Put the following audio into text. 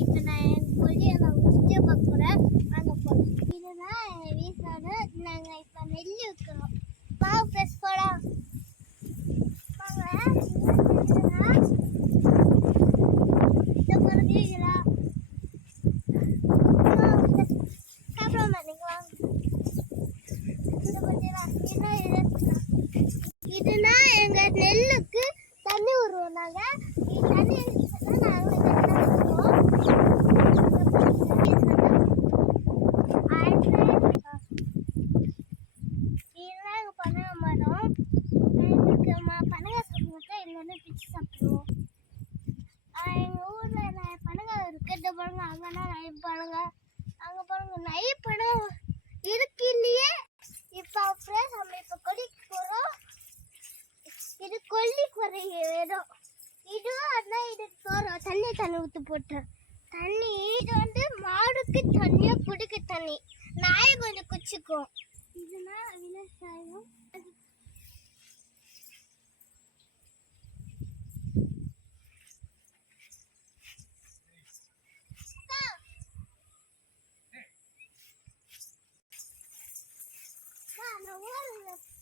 இப்போ நான் என் நான் உச்சிய பார்க்க வாங்க போகிறோம் இதுதான் எங்கள் வீட்டோட நாங்கள் இப்போ நெல் வைக்கிறோம் வாங்க ஃப்ரெஷ் போகலாம் வாங்க இதுதான் பாருங்களா கேமரா மேனிங்க வாங்க இதை பார்த்தீங்களா என்ன இது இதுனா எங்க நெல்லுக்கு தண்ணி விடுவோம் நாங்க இது தண்ணி அடிச்சுட்டா நாங்க நெல்லை விடுவோம் இதுதான் மரம் எங்களுக்கு ம- சாப்பிட்டு சாப்பிடுறதுக்கு பிச்சு சாப்பிடுவோம். எங்கள் ஊரில் நான் நிறைய இருக்குது இந்த பாருங்க அங்கேனா நிறைய பழங்க அங்கே பழங்க நிறைய பழம் இருக்கு இல்லையே. இப்போ ஃப்ரெண்ட்ஸ் நம்ம இப்போ கொடிக்கு போகிறோம் இது கொல்லிக்கு வர இடம் இது அதான் இது போகிறோம் தண்ணி தண்ணி ஊற்றி போட்டு தண்ணி இது வந்து மாடுக்கு தண்ணியாக பிடிக்க தண்ணி. நாய் கொஞ்சம் குச்சிக்கும். Bye.